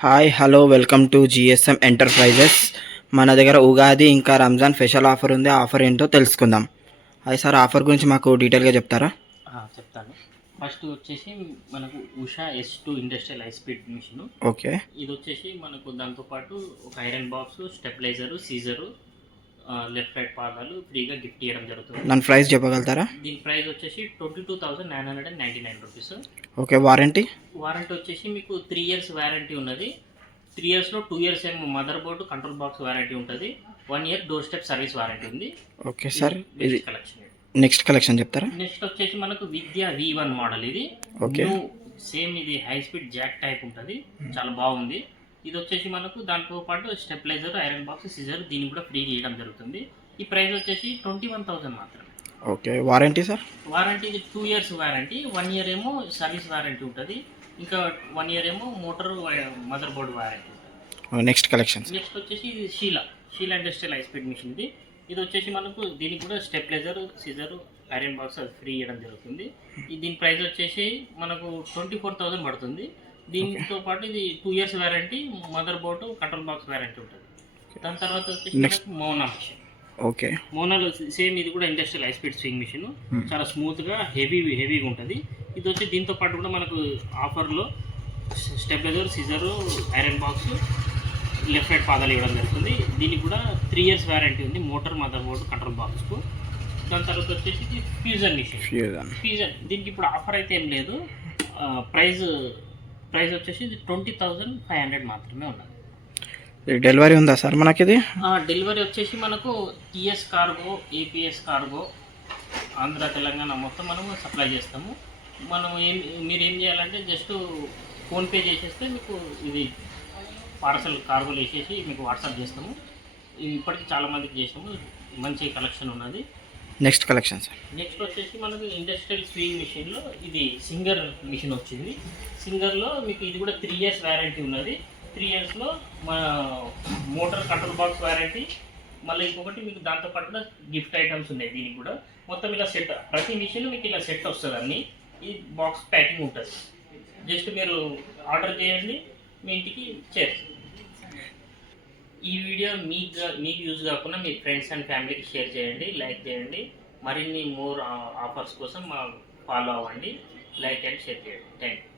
Hi hello welcome to GSM enterprises. మన దగ్గర ఉగాది ఇంకా రంజాన్ స్పెషల్ ఆఫర్ ఉంది. ఆఫర్ ఏంటో తెలుసుకుందాం. అది సార్ ఆఫర్ గురించి మాకు డీటెయిల్గా చెప్తారా? చెప్తాను. ఫస్ట్ వచ్చేసి మనకు Usha S two industrial high speed machine okay. ఇది వచ్చేసి మనకు దాంతోపాటు ఒక iron box stabiliser scissor left right పాదాలు ఫ్రీగా గిఫ్ట్ ఇవ్వడం జరుగుతుంది. దాని ప్రైస్ చెప్పగలుగుతారా? దీని ప్రైస్ వచ్చేసి twenty two thousand nine hundred and ninety nine rupees okay warranty? Warranty వచ్చేసి మీకు త్రీ ఇయర్స్ వారంటీ ఉన్నది. త్రీ ఇయర్స్లో టూ ఇయర్స్ ఏమో mother board control box warranty ఉంటుంది. One year door step service warranty ఉంది. ఓకే సార్ ఇది collection next collection చెప్తారా? Next వచ్చేసి మనకు విద్య వి వన్ మోడల్ ఇది. ఓకే. సేమ్ ఇది హై స్పీడ్ జాక్ టైప్ ఉంటుంది. చాలా బాగుంది. ఇది వచ్చేసి మనకు దాంతో పాటు స్టెబిలైజర్ ఐరన్ బాక్స్ సిజర్ దీన్ని కూడా ఫ్రీగా ఇవ్వడం జరుగుతుంది. ఈ ప్రైస్ వచ్చేసి ట్వంటీ వన్ థౌసండ్ మాత్రమే. Okay warranty sir? వారంటీ ఇది two years warranty one year ఏమో సర్వీస్ వారంటీ ఉంటుంది. ఇంకా వన్ ఇయర్ ఏమో మోటార్ మదర్ బోర్డ్ వారంటీ ఉంటుంది. నెక్స్ట్ కలెక్షన్ నెక్స్ట్ వచ్చేసి ఇది Sheela Sheela industrial high speed machine ఇది. ఇది వచ్చేసి మనకు దీనికి కూడా స్టెప్లైజర్ సిజర్ ఐరన్ బాక్స్ అది ఫ్రీ ఇవ్వడం జరుగుతుంది. దీని ప్రైస్ వచ్చేసి మనకు ట్వంటీ ఫోర్ థౌసండ్ పడుతుంది. దీంతో పాటు ఇది two years warranty mother board control box warranty ఉంటుంది. దాని తర్వాత వచ్చేసి మోనా మిషన్ ఓకే మోనాలో సేమ్ ఇది కూడా industrial high speed swing machine. చాలా స్మూత్గా హెవీ హెవీగా ఉంటుంది. ఇది వచ్చి దీంతో పాటు కూడా మనకు ఆఫర్లో stabiliser scissor iron box left right పాదాలు ఇవ్వడం జరుగుతుంది. దీనికి కూడా త్రీ ఇయర్స్ వారంటీ ఉంది మోటార్ మదర్ బోర్డ్ కంట్రోల్ బాక్స్కు దాని తర్వాత వచ్చేసి ఫ్యూజన్ మిషన్ ఫ్యూజన్ ఫ్యూజన్ దీనికి ఇప్పుడు ఆఫర్ అయితే ఏం లేదు. ప్రైస్ ప్రైస్ వచ్చేసి ఇది ట్వంటీ థౌజండ్ ఫైవ్ హండ్రెడ్ మాత్రమే ఉన్నది. డెలివరీ ఉందా సార్ మనకి ఇది డెలివరీ వచ్చేసి మనకు TS cargo APS cargo Andhra Telangana మొత్తం మనము సప్లై చేస్తాము. మనం ఏం మీరు ఏం చేయాలంటే జస్ట్ ఫోన్పే చేసేస్తే మీకు ఇది పార్సల్ కార్గోలు వేసేసి మీకు వాట్సాప్ చేస్తాము. ఇప్పటికి చాలా మందికి చేసాము మంచి కలెక్షన్ ఉన్నది. నెక్స్ట్ కలెక్షన్ సార్ నెక్స్ట్ వచ్చేసి మనకు ఇండస్ట్రియల్ స్వింగ్ మిషన్లో ఇది సింగర్ మిషన్ వచ్చింది. సింగర్లో మీకు ఇది కూడా త్రీ ఇయర్స్ వ్యారంటీ ఉన్నది. త్రీ ఇయర్స్లో మా మోటార్ కంట్రోల్ బాక్స్ వ్యారంటీ మళ్ళీ ఇంకొకటి మీకు దాంతో పాటు గిఫ్ట్ ఐటమ్స్ ఉన్నాయి దీనికి కూడా. మొత్తం ఇలా సెట్ ప్రతి మిషన్ మీకు ఇలా సెట్ వస్తుంది అన్ని. ఈ బాక్స్ ప్యాకింగ్ ఉంటుంది. జస్ట్ మీరు ఆర్డర్ చేయండి మీ ఇంటికి చేస్తుంది ఈ వీడియో మీకు మీకు యూజ్ కాకుండా మీ ఫ్రెండ్స్ అండ్ ఫ్యామిలీకి షేర్ చేయండి లైక్ చేయండి. మరిన్ని మోర్ ఆఫర్స్ కోసం మా ఫాలో అవ్వండి. లైక్ అండ్ షేర్ చేయండి. Thank you